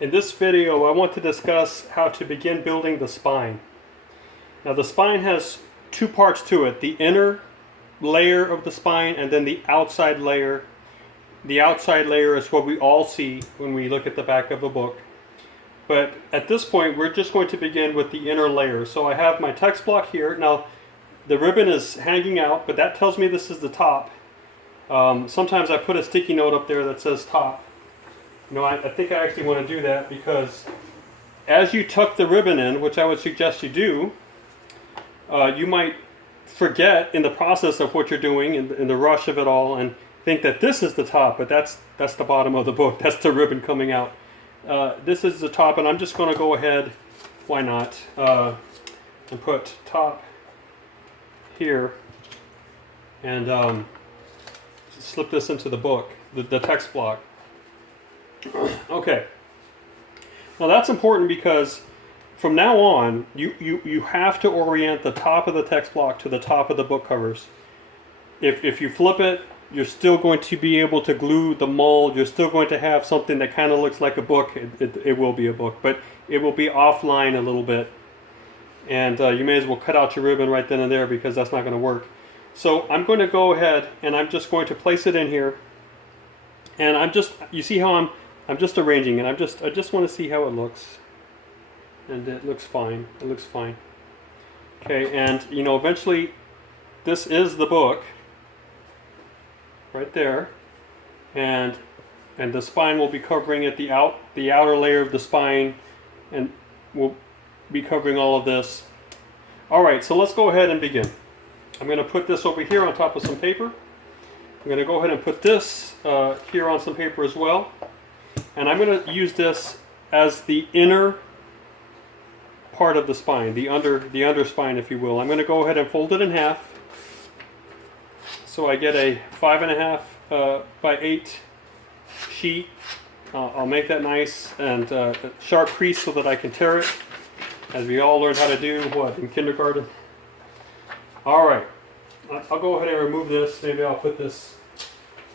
In this video, I want to discuss how to begin building the spine. Now, the spine has two parts to it: the inner layer of the spine and then the outside layer. The outside layer is what we all see when we look at the back of a book. But at this point, we're just going to begin with the inner layer. So I have my text block here. Now, the ribbon is hanging out, but that tells me this is the top. Sometimes I put a sticky note up there that says top. You know, I think I actually want to do that because as you tuck the ribbon in, which I would suggest you do, you might forget in the process of what you're doing, in the rush of it all, and think that this is the top, but that's the bottom of the book. That's the ribbon coming out. This is the top, and I'm just going to go ahead, why not, and put top here, and slip this into the book, the text block. Okay. Well, that's important because from now on, you have to orient the top of the text block to the top of the book covers. If you flip it, you're still going to be able to glue the mold. You're still going to have something that kind of looks like a book. It will be a book, but it will be offline a little bit. And you may as well cut out your ribbon right then and there because that's not going to work. So I'm going to go ahead and I'm just going to place it in here. And you see how I'm just arranging it. I just want to see how it looks. And it looks fine. It looks fine. Okay, and eventually this is the book right there. And the spine will be covering it, the outer layer of the spine, and we'll be covering all of this. All right, so let's go ahead and begin. I'm going to put this over here on top of some paper. I'm going to go ahead and put this here on some paper as well. And I'm going to use this as the inner part of the spine, the under spine, if you will. I'm going to go ahead and fold it in half. So I get a 5.5 by 8 sheet. I'll make that nice and sharp crease so that I can tear it, as we all learned how to do, in kindergarten. All right. I'll go ahead and remove this. Maybe I'll put this.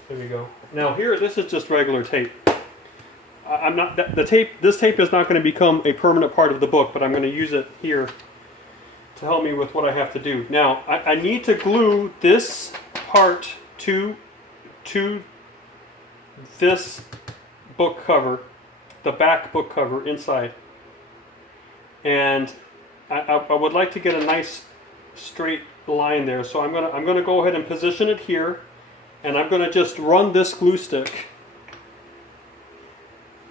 There we go. Now here, this is just regular tape. This tape is not going to become a permanent part of the book, but I'm going to use it here to help me with what I have to do. Now, I need to glue this part to this book cover, the back book cover inside. And I would like to get a nice straight line there. So I'm gonna go ahead and position it here, and I'm gonna just run this glue stick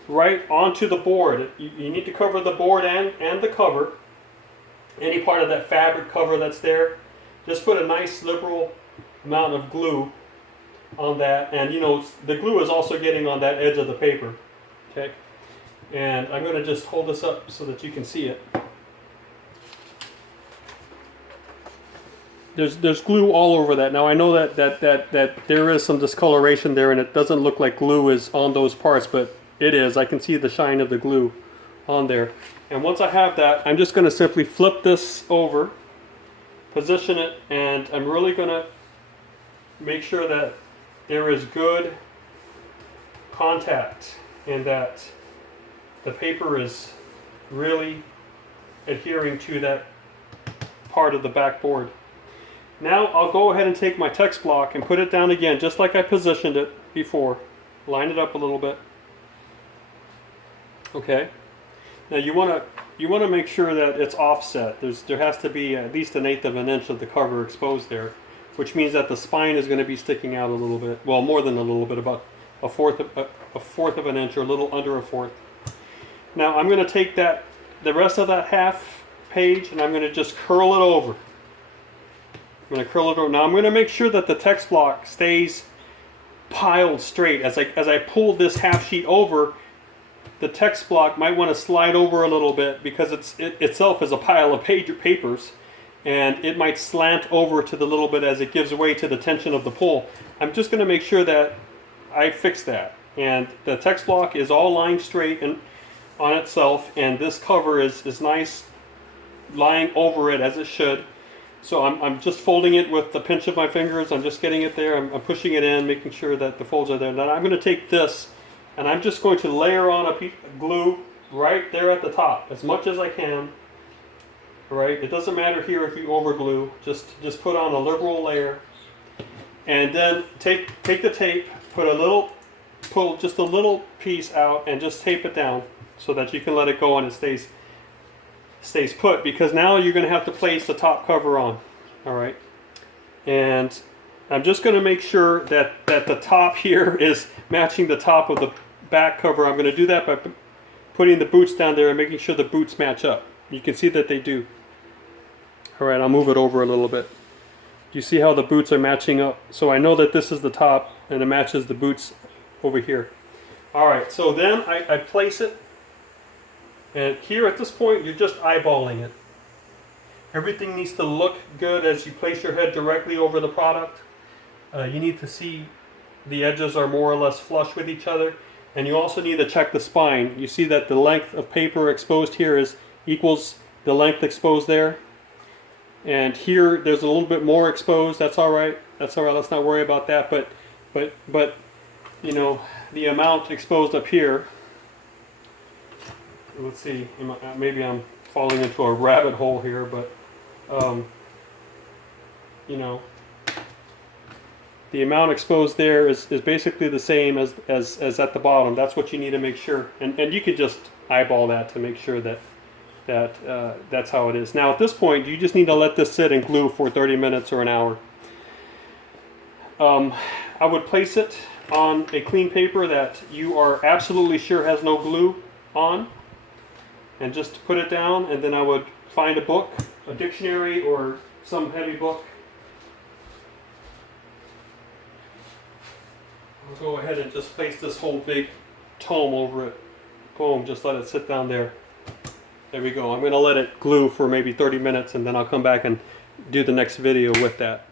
right onto the board. You need to cover the board and the cover. Any part of that fabric cover that's there, just put a nice liberal amount of glue on that. And the glue is also getting on that edge of the paper. Okay, and I'm going to just hold this up so that you can see it. There's glue all over that. Now I know that there is some discoloration there, and it doesn't look like glue is on those parts, but it is. I can see the shine of the glue on there. And once I have that, I'm just going to simply flip this over, position it, and I'm really going to make sure that there is good contact and that the paper is really adhering to that part of the backboard. Now I'll go ahead and take my text block and put it down again, just like I positioned it before. Line it up a little bit. Okay. Now you want to make sure that it's offset. There has to be at least 1/8 of an inch of the cover exposed there, which means that the spine is going to be sticking out a little bit. Well, more than a little bit, about a fourth of an inch, or a little under a fourth. Now I'm going to take the rest of that half page, and I'm going to just curl it over. I'm going to curl it over. Now I'm going to make sure that the text block stays piled straight. As I pull this half sheet over, the text block might want to slide over a little bit because it itself is a pile of papers, and it might slant over to the little bit as it gives way to the tension of the pull. I'm just going to make sure that I fix that. And the text block is all lying straight and on itself, and this cover is nice, lying over it as it should. So I'm just folding it with the pinch of my fingers. I'm just getting it there. I'm pushing it in, making sure that the folds are there. Now I'm going to take this and I'm just going to layer on a piece of glue right there at the top as much as I can. Right? It doesn't matter here if you over glue. Just put on a liberal layer, and then take the tape, pull just a little piece out, and just tape it down so that you can let it go and it stays put. Because now you're going to have to place the top cover on. All right, and I'm just going to make sure that the top here is matching the top of the back cover. I'm going to do that by putting the boots down there and making sure the boots match up. You can see that they do. Alright, I'll move it over a little bit. Do you see how the boots are matching up? So I know that this is the top and it matches the boots over here. Alright, so then I place it, and here at this point you're just eyeballing it. Everything needs to look good as you place your head directly over the product. You need to see the edges are more or less flush with each other, and you also need to check the spine. You see that the length of paper exposed here equals the length exposed there. And here there's a little bit more exposed. That's all right. That's all right. Let's not worry about that. But you know, the amount exposed up here. Let's see. Maybe I'm falling into a rabbit hole here, but you know, the amount exposed there is basically the same as at the bottom. That's what you need to make sure. And you can just eyeball that to make sure that that's how it is. Now at this point you just need to let this sit and glue for 30 minutes or an hour. I would place it on a clean paper that you are absolutely sure has no glue on, and just put it down, and then I would find a book, a dictionary or some heavy book. I'll go ahead and just place this whole big tome over it. Boom, just let it sit down there. There we go. I'm going to let it glue for maybe 30 minutes, and then I'll come back and do the next video with that.